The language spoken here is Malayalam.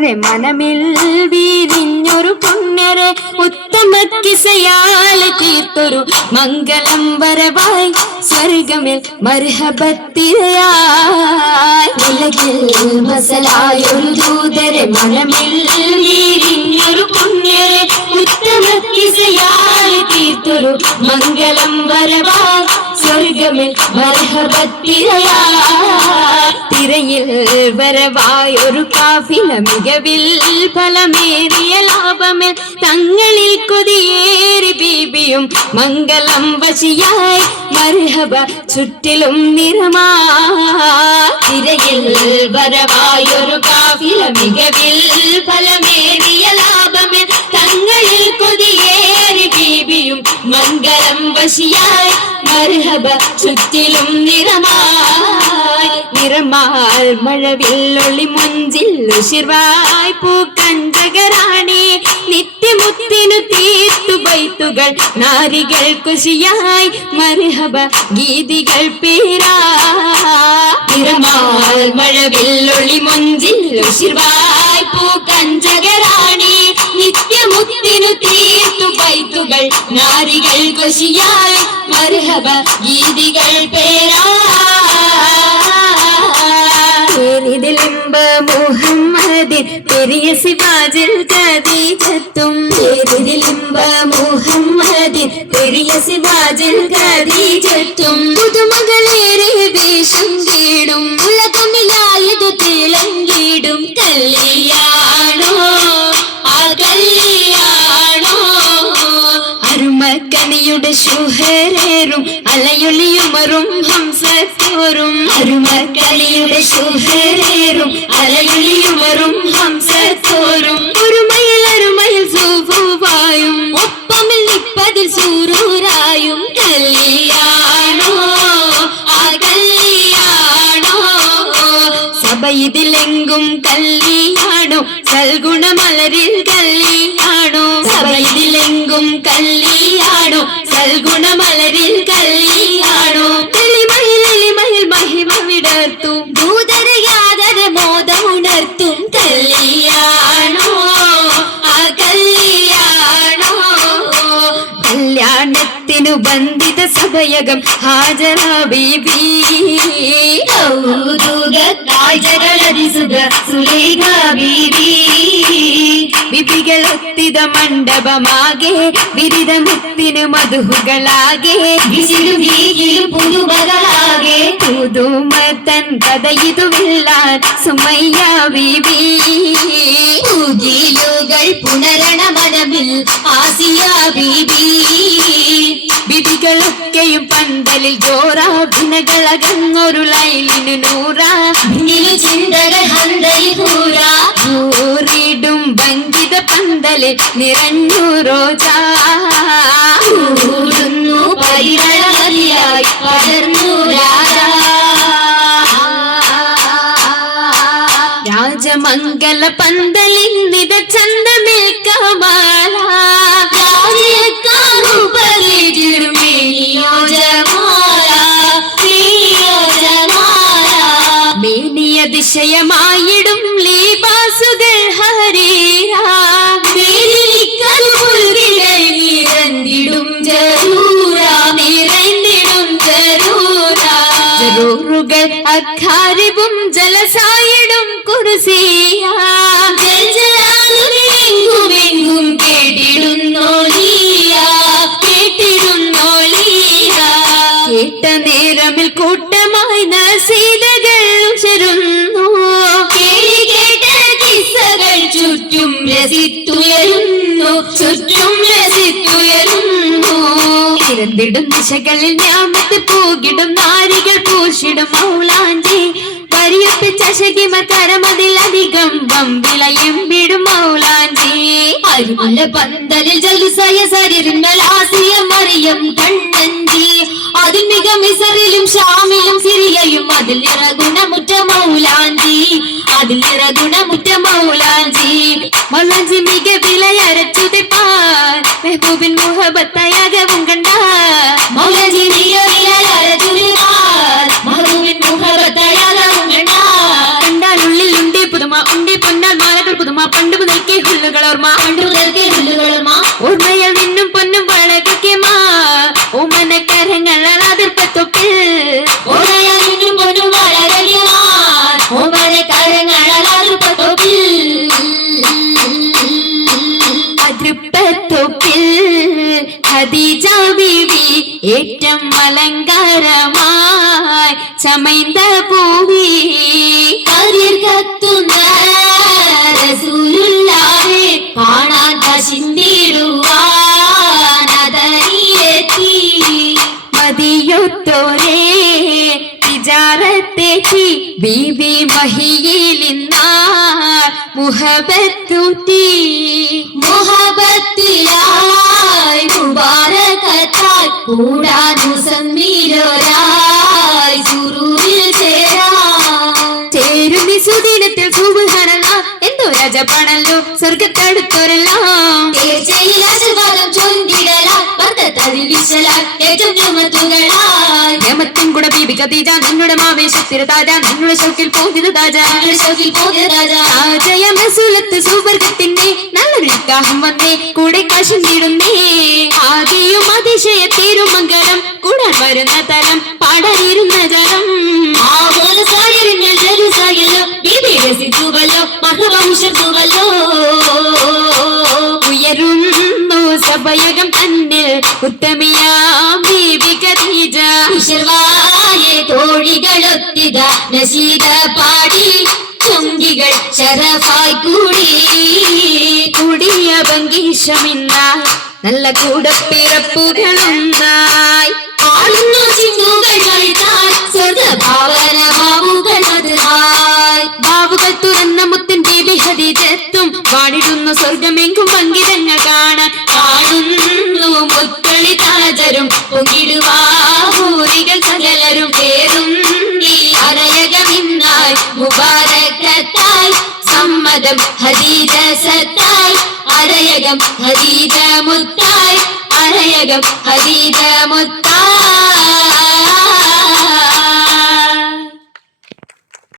ദൂതരെ മനമിൽ വീരിഞ്ഞൊരു പുണ്യരെ ഉത്തമ കിസയാൽ തീർത്തൊരു മംഗളം വരവായി സ്വർഗമിൽ മർഹബത്തിരയായി ഉലകിൽ മസലായൊരു ദൂതരെ മനമിൽ വീരിഞ്ഞൊരു പുണ്യരെ ഉത്തമ കിസയാൽ തീർത്തൊരു മംഗളം വരവായി സ്വർഗമിൽ മർഹബത്തിരയായി തിരയിൽ വരവായൊരു കാഫില മികവിൽ ഫലമേറിയ ലാഭമിൽ തങ്ങളിൽ കൊതിയേറി ബീബിയും മംഗളം വശിയായി മർഹബ ചുറ്റിലും നിറമായി തിരയിൽ വരവായൊരു കാഫില മികവിൽ ഫലമേറിയ ലാഭമിൽ തങ്ങളിൽ കൊതിയേറി ബീബിയും മംഗളം വശിയായി മർഹബ ചുറ്റിലും നിറമായി നിറമാൽ മഴവില്ലൊളി മുഞ്ചിൽ ഉശിർവായി പൂക്കഞ്ചകരാണി നിത്യമുത്തിനു തീർത്തു ബൈത്തുകൾ നാരികൾ കുശിയായി മർഹബ ഗീതികൾ പേരാ നിറമാൽ മഴവില്ലൊളി മുഞ്ചിൽ ഉശിർവായി പൂക്കഞ്ചകരാണി നിത്യമുത്തിനു തീർത്തു ബൈത്തുകൾ നാരികൾ കുശിയായി മർഹബ ഗീതികൾ പേരാ ിമ്പ മുഹമ്മദിൻ പെരിയ സിവാജിൽ ഖദീജത്തും ലിംബ മുഹമ്മദിൻ പെരിയ സിവാജിൽ ഖദീജത്തും പുതുമകളേറെ വേഷം കീടും ഉലകമിലായതു തിളങ്ങിടും കല്യാണോ ആ കല്യാണോ അരുമക്കണിയുടെ ശുഹരേറും അലയൊളിയുമറും ഹംസത്തോറും അരുമക്കണിയുടെ ശുഹരേറും അലയൊളിയുമറും ഹംസത്തോറും ഒരുമയിൽ അരുമയിൽ സൂഫുവായും ഒപ്പമിൽ നിപ്പതിൽ സൂരൂരായും കല്യാണോ ആ കല്യാണോ സഭയിതിലെങ്കും കല്യാണോ സൽഗുണമലരിൽ കല്യാണോ സഭയിതിലെങ്കും കല്യാണോ സൽഗുണമലരിൽ കല്യാണോ തെളിമയിൽ മഹിമ വിടർത്തും ദൂതരെ യാതര മോദമുണർത്തും കല്യാണോ ആ കല്യാണോ കല്യാണത്തിനു ബന്ധിത സഭയകം ഹാജറ ബീബി സുലൈഖ ബീബി ബിബികളെത്തിത മണ്ഡപമാകെ വിരിത മുത്തിനു മധുഹുകളാകെ പുതുമകളാകെ പുതുമത്തൻ കഥയിതുമില്ലാൻ സുമയ്യ ബീബി ുകൾ പുനരണ മനമിൽ ആസിയ ബീബി ബിബികളൊക്കെയും പന്തലിൽ ജോറാ ഭിനകളകങ്ങൊരു ലൈലിനു നൂറാ ചിന്തകൾ ഹന്തൂറിടും ഭംഗിത പന്തലിൽ നിറഞ്ഞു റോജാ പരിമളമതിയായി പടർന്നു രാജമംഗല പന്തലിൻ നിത ചന്തമേ കമാല അതിശയമായിടും ലീബാസുകൾ നിറഞ്ഞിടും ജറൂറുകൾ അഖാരിബും ജലസായിടും കുർസിയെങ്കും കേട്ട നേരമിൽ കൂട്ടമായി നസീദകൾ ഉശരുന്നു കേട്ട കിസ്സകൾ ചുറ്റും രസിത്തുയരുന്നു ഇരന്നിടും ദിശകളിൽ ഞാമത്ത് പൂകിടും നാരികൾ പൂശിടും മൗലാഞ്ചി വരിയൊത്ത് ചശകിമ കരമതിലധികം വമ്പിളയും വിടും മൗലാഞ്ചി അരുമല പന്തലിൽ ജലുസയ സരിരുന്നൽ ആസിയ മറിയം കണ്ണഞ്ചി അതിൽ മിക മിസറിലും ഷാമിലും സിറിയയും അതിൽ നിറഗുണമുറ്റ മൗലാഞ്ചി മൗലാഞ്ചി മിക വിലയരച്ചുതിപ്പാൻ മെഹബൂബിൻ മുഹബത്തയാകവും കണ്ട മൗലാഞ്ചി കണ്ടാലുള്ളിൽ ഉണ്ടി പുതുമ ഉണ്ടി പൊന്നാൽ മാല അവർ പുതുമ പണ്ട് മുതൽക്കേ ഹുല്ലുകൾ ഓർമ്മ ഓർമ്മയിൽ നിന്നും പൊന്നും വളകയ്ക്കുമാ ഓമനക്കരങ്ങൾ അതിർപ്പത്തൊപ്പിൽ അതിർപ്പത്തൊപ്പിൽ ഖദീജ ബീവി ഏറ്റം അലങ്കാരമായി ചമൈന്ത പൂവി കത്തുന്ന റസൂലുള്ളാഹെ കാണാൻ പശിന്തിടുവാനതനിയെത്തി മതിയൊത്തോരേ തിജാറത്തേക്ക് ബീവി മഹിയിലിന്ന മുഹബത്തൂട്ടി മുഹബത്തിലായി മുബാരകത്താൽ കൂടാനു സമ്മീലോരായി സുറൂരിൽ ചേരുന്നി സുദിനത്തിൽ സുബ്ഹാനല്ലാ എന്തോ രാജപ്പാണല്ലോ സ്വർഗത്തടുത്തോരെല്ലാം തീർച്ചയിൽ ആശീർവാദം ചൊല്ലിടലാൽ വർദ്ധത്തതിൽ വിശലാൽ ഏറ്റവും ഞമത്തുകളാൽ ഞമത്തും കൂടെ ബീബി ഖദീജ നിന്നുടെ ആവേശത്തിൽ താജ നിന്നുടെ ഷൗക്കിൽ പോകിത് താജ താജയം റസൂലത്ത് സുവർഗത്തിന്റെ നല്ലൊരു നിക്കാഹം വന്നേ കൂടെ കാശിടുന്നേ ആദിയും അതിശയത്തേരും മംഗളം കൂടാൻ വരുന്ന തലം പാടാനിരുന്ന ജലം ഉയരുന്നു സഭയകം തന്നിൽ ഉത്തമിയാം ബീബി ഖദീജ തോഴികളൊത്തിക നശീദ പാടി ചൊങ്കികൾ ശരഫായി കൂടിയ ഭംഗീഷമിന്നായി നല്ല കൂടപ്പിറപ്പുകളുണ്ടായി ആളുന്നു ചിന്തുകൾ കളിത്താൽ സ്വർഗഭാവന ബാബുകൾ മധുരായി ബാബുകൾ തുറന്ന മുത്തൻ ബീബി ഖദീജത്തും വാണിടുന്നു സ്വർഗമെങ്കും പങ്കിടങ്ങൾ കാണുന്നു മുത്കളി താജരും പൊങ്ങിടുവാഹൂരികൾ സകലരും പേരും നീ അരയകമിന്നായി മുബാരക്കത്തായി സമ്മതം ഹദീജ സത്തായി അരയകം ഹദീജ മുത്തായി അരയകം ഹദീജ മുത്തായി